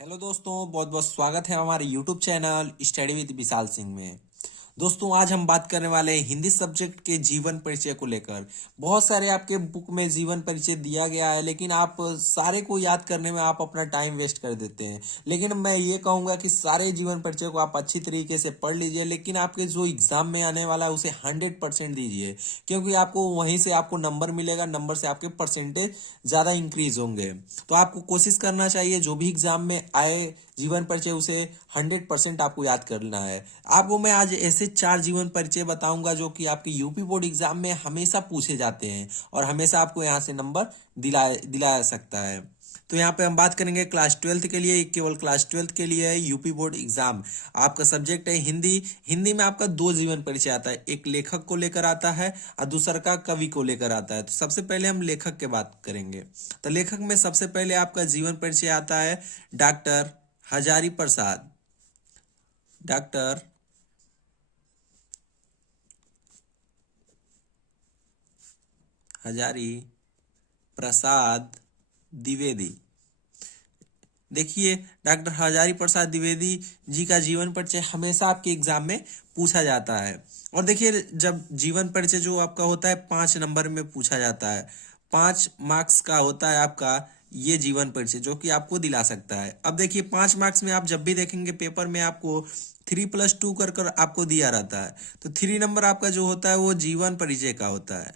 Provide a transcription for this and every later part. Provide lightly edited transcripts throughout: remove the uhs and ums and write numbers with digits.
Hello दोस्तों, बहुत बहुत स्वागत है हमारे YouTube channel study with Vishal Singh में। दोस्तों, आज हम बात करने वाले हैं हिंदी सब्जेक्ट के जीवन परिचय को लेकर। बहुत सारे आपके बुक में जीवन परिचय दिया गया है, लेकिन आप सारे को याद करने में आप अपना टाइम वेस्ट कर देते हैं। लेकिन मैं ये कहूँगा कि सारे जीवन परिचय को आप अच्छी तरीके से पढ़ लीजिए, लेकिन आपके जो एग्जाम में आने वाला है उसे 100% दीजिए, क्योंकि आपको वहीं से आपको नंबर मिलेगा। नंबर से आपके परसेंटेज ज़्यादा इंक्रीज होंगे। तो आपको कोशिश करना चाहिए जो भी एग्जाम में आए जीवन परिचय उसे 100% आपको याद करना है। आपको मैं आज ऐसे 4 जीवन परिचय बताऊंगा जो कि आपके यूपी बोर्ड एग्जाम में हमेशा पूछे जाते हैं और हमेशा आपको यहाँ से नंबर दिला सकता है। तो यहाँ पे हम बात करेंगे क्लास 12th के लिए। केवल क्लास 12th के लिए है यूपी बोर्ड एग्जाम। आपका सब्जेक्ट है हिंदी। हिंदी में आपका 2 जीवन परिचय आता है, एक लेखक को लेकर आता है और दूसरा का कवि को लेकर आता है। तो सबसे पहले हम लेखक के बात करेंगे। तो लेखक में सबसे पहले आपका जीवन परिचय आता है डॉक्टर हजारी प्रसाद। डॉक्टर हजारी प्रसाद द्विवेदी। देखिए, डॉक्टर हजारी प्रसाद द्विवेदी जी का जीवन परिचय हमेशा आपके एग्जाम में पूछा जाता है। और देखिए, जब जीवन परिचय जो आपका होता है 5 नंबर में पूछा जाता है, 5 मार्क्स का होता है आपका ये जीवन परिचय, जो कि आपको दिला सकता है। अब देखिए, 5 मार्क्स में आप जब भी देखेंगे पेपर में आपको 3+2 कर कर आपको दिया रहता है। तो 3 नंबर आपका जो होता है वो जीवन परिचय का होता है,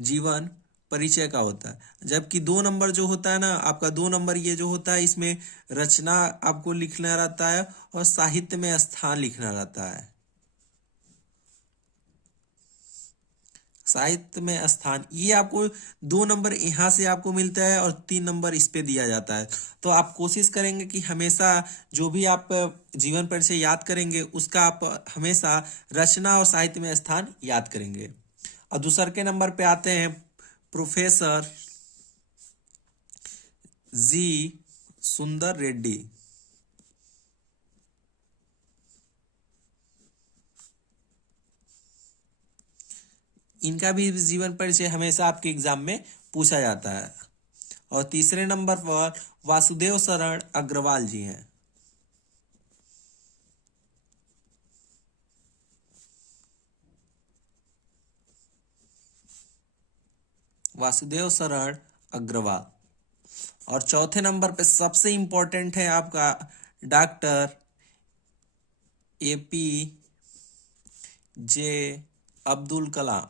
जीवन परिचय का होता है। जबकि 2 नंबर जो होता है ना आपका, 2 नंबर ये जो होता है इसमें रचना आपको लिखना रहता है और साहित्य में स्थान लिखना रहता है। साहित्य में स्थान ये आपको 2 नंबर यहाँ से आपको मिलता है और 3 नंबर इस पे दिया जाता है। तो आप कोशिश करेंगे कि हमेशा जो भी आप जीवन परिचय याद करेंगे उसका आप हमेशा रचना और साहित्य में स्थान याद करेंगे। और दूसर के नंबर पे आते हैं प्रोफेसर जी सुंदर रेड्डी। इनका भी जीवन परिचय हमेशा आपके एग्जाम में पूछा जाता है। और तीसरे नंबर पर वासुदेव शरण अग्रवाल जी हैं। वासुदेव शरण अग्रवाल। और चौथे नंबर पे सबसे इंपॉर्टेंट है आपका डॉक्टर एपी जे अब्दुल कलाम।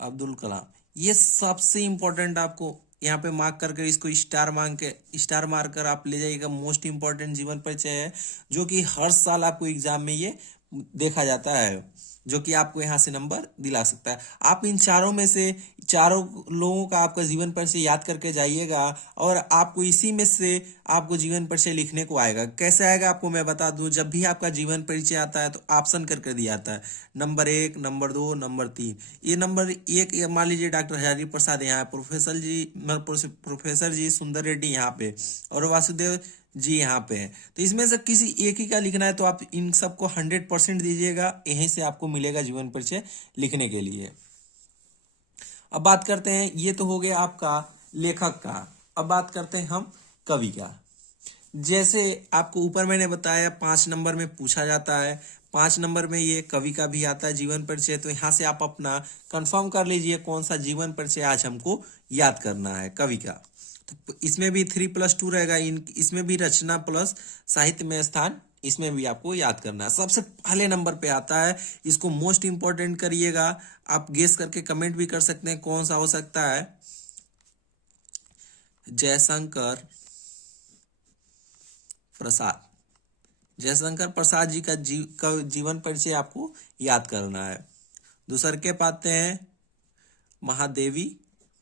अब्दुल कलाम ये सबसे इंपॉर्टेंट, आपको यहाँ पे मार्क करके इसको स्टार मार्क कर आप ले जाइएगा। मोस्ट इंपॉर्टेंट जीवन परिचय है जो कि हर साल आपको एग्जाम में ये देखा जाता है, जो कि आपको यहाँ से नंबर दिला सकता है। आप इन चारों में से चारों लोगों का आपका जीवन परिचय याद करके जाइएगा और आपको इसी में से आपको जीवन परिचय लिखने को आएगा। कैसे आएगा आपको मैं बता दूं। जब भी आपका जीवन परिचय आता है तो ऑप्शन करके दिया आता है, नंबर 1, नंबर 2, नंबर 3। ये नंबर 1 मान लीजिए डॉक्टर हजारी प्रसाद यहाँ है, प्रोफेसर जी सुंदर रेड्डी यहाँ पे और वासुदेव जी यहाँ पे है। तो इसमें से किसी एक ही का लिखना है तो आप इन सबको 100% दीजिएगा, यहीं से आपको मिलेगा जीवन परिचय लिखने के लिए। अब बात करते हैं, ये तो हो गया आपका लेखक का। अब बात करते हैं हम कवि का। जैसे आपको ऊपर मैंने बताया 5 नंबर में पूछा जाता है, 5 नंबर में ये कवि का भी आता है जीवन परिचय। तो यहाँ से आप अपना कंफर्म कर लीजिए कौन सा जीवन परिचय आज हमको याद करना है कवि का। तो इसमें भी 3+2 रहेगा। इसमें भी रचना प्लस साहित्य में स्थान, इसमें भी आपको याद करना है। सबसे पहले नंबर पे आता है, इसको मोस्ट इंपॉर्टेंट करिएगा। आप गेस करके कमेंट भी कर सकते हैं कौन सा हो सकता है। जयशंकर प्रसाद। जयशंकर प्रसाद जी का जीवन परिचय आपको याद करना है। दूसर के पाते हैं महादेवी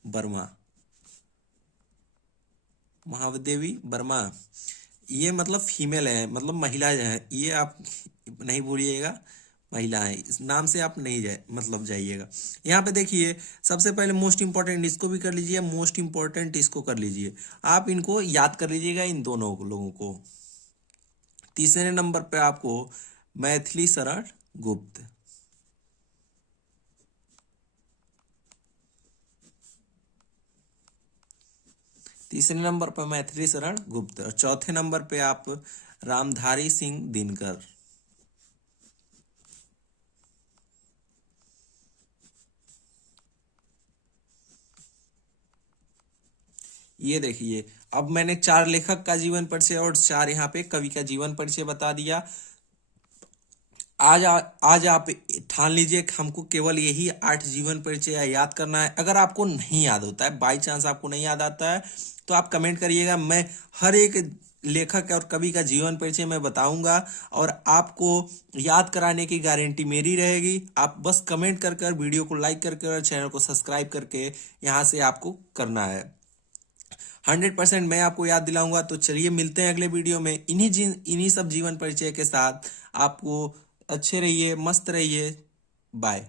वर्मा। महादेवी वर्मा ये मतलब फीमेल है, मतलब महिला है। ये आप नहीं भूलिएगा, महिला है। इस नाम से आप नहीं जाइएगा। यहाँ पे देखिए, सबसे पहले मोस्ट इंपॉर्टेंट इसको भी कर लीजिए, मोस्ट इंपॉर्टेंट इसको कर लीजिए। आप इनको याद कर लीजिएगा, इन दोनों लोगों को। तीसरे नंबर पे आपको मैथिली शरण गुप्त। तीसरे नंबर पर मैथिली शरण गुप्त और चौथे नंबर पे आप रामधारी सिंह दिनकर। ये देखिए, अब मैंने 4 लेखक का जीवन परिचय और 4 यहाँ पे कवि का जीवन परिचय बता दिया। आज आप ठान लीजिए कि हमको केवल यही 8 जीवन परिचय याद करना है। अगर आपको नहीं याद होता है, बाई चांस आपको नहीं याद आता है, तो आप कमेंट करिएगा, मैं हर एक लेखक और कवि का जीवन परिचय मैं बताऊंगा और आपको याद कराने की गारंटी मेरी रहेगी। आप बस कमेंट कर वीडियो को लाइक करके और चैनल को सब्सक्राइब करके यहाँ से आपको करना है। 100% मैं आपको याद दिलाऊंगा। तो चलिए मिलते हैं अगले वीडियो में इन्हीं सब जीवन परिचय के साथ। आपको अच्छे रहिए, मस्त रहिए, बाय।